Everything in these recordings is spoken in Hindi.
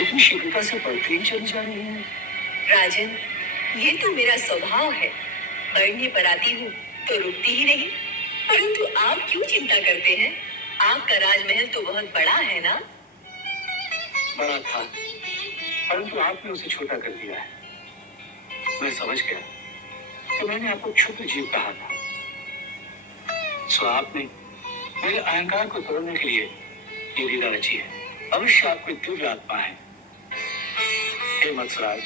इतनी शीघ्रता से बढ़ती ही चली जा रही है। राजन, ये तो मेरा स्वभाव है। बढ़ने पर आती हूँ तो रुकती ही नहीं। परंतु आप क्यों चिंता करते हैं? आपका राजमहल तो बहुत बड़ा है ना? बड़ा था, परंतु आपने उसे छोटा कर दिया है। मैं समझ गया कि मैंने आपको क्षुद्र जीव कहा था। सो आपने मेरे अहंकार को तोड़ने के लिए ये लीला रची है। अवश्य आपको दिव्य आत्मा है। हे मत्सराज,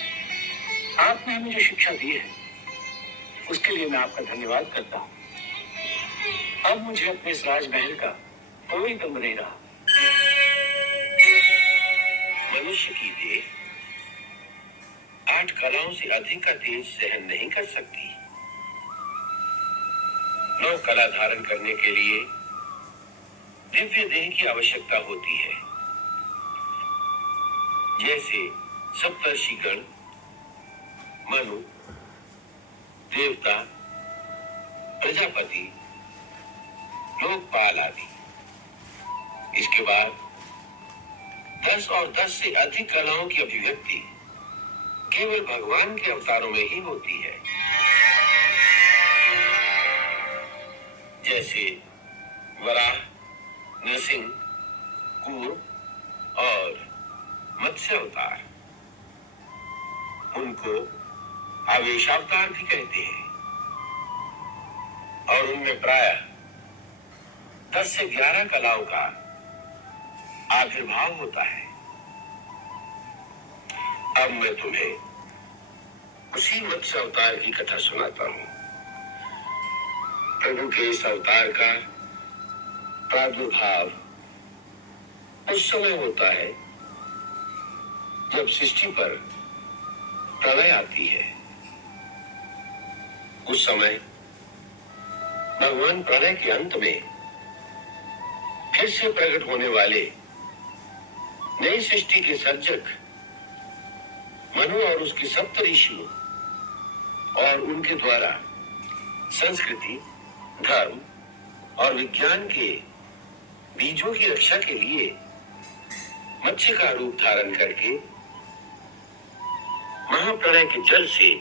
आपने हमें जो शिक्षा दी है उसके लिए मैं आपका धन्यवाद करता हूँ। अब मुझे अपने इस राजमहल का कोई दम नहीं रहा। मनुष्य की देह 8 कलाओं से अधिक का तेज सहन नहीं कर सकती। 9 कला धारण करने के लिए दिव्य देह की आवश्यकता होती है। जैसे सप्तर्षिगण, मनु, देवता, प्रजापति, लोकपाल आदि। इसके बाद 10 और 10 से अधिक कलाओं की अभिव्यक्ति केवल भगवान के अवतारों में ही होती है। जैसे वराह, नृसिंह, कूर्म और मत्स्य अवतार। उनको आवेशावतार भी कहते हैं और उनमें प्रायः 10 से 11 कलाओं का आविर्भाव होता है। अब मैं तुम्हें उसी मत्स्य अवतार की कथा सुनाता हूं। प्रभु के इस अवतार का प्रादुर्भाव उस समय होता है जब सृष्टि पर प्रलय आती है। उस समय भगवान प्रलय के अंत में फिर से प्रकट होने वाले नई सृष्टि के सर्जक मनु और उसके सप्त ऋषियों और उनके द्वारा संस्कृति, धर्म और विज्ञान के बीजों की रक्षा के लिए मत्स्य का रूप धारण करके महाप्रलय के जल से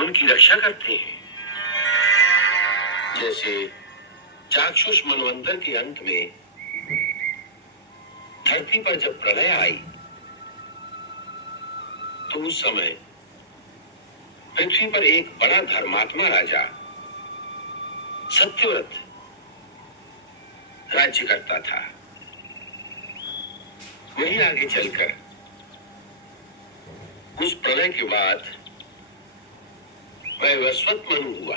उनकी रक्षा करते हैं। जैसे चाक्षुष मनवंतर के अंत में धरती पर जब प्रलय आई तो उस समय पृथ्वी पर एक बड़ा धर्मात्मा राजा सत्यव्रत राज्य करता था। वही आगे चलकर उस प्रलय के बाद वैवस्वत मनु हुआ।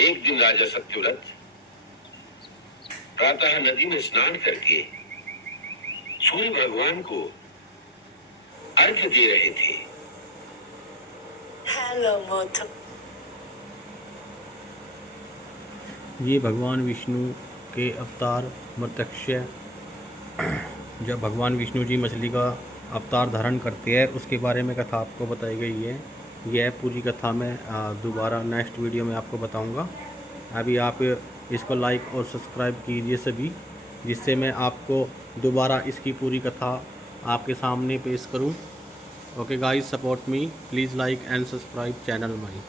एक दिन राजा सत्यव्रत प्रातः नदी में स्नान करके सूर्य भगवान को अर्घ्य दे रहे थे। हेलो मोथु। ये भगवान विष्णु के अवतार मत्स्य, जब भगवान विष्णु जी मछली का अवतार धारण करते हैं उसके बारे में कथा आपको बताई गई है। यह पूरी कथा मैं दोबारा नेक्स्ट वीडियो में आपको बताऊंगा। अभी आप इसको लाइक और सब्सक्राइब कीजिए सभी, जिससे मैं आपको दोबारा इसकी पूरी कथा आपके सामने पेश करूं। Okay guys, support me, please like and subscribe channel my.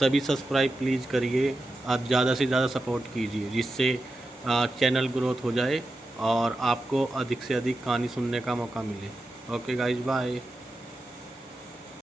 सभी सब्सक्राइब प्लीज़ करिए, आप ज़्यादा से ज़्यादा सपोर्ट कीजिए, जिससे चैनल ग्रोथ हो जाए और आपको अधिक से अधिक कहानी सुनने का मौका मिले। Okay guys, bye.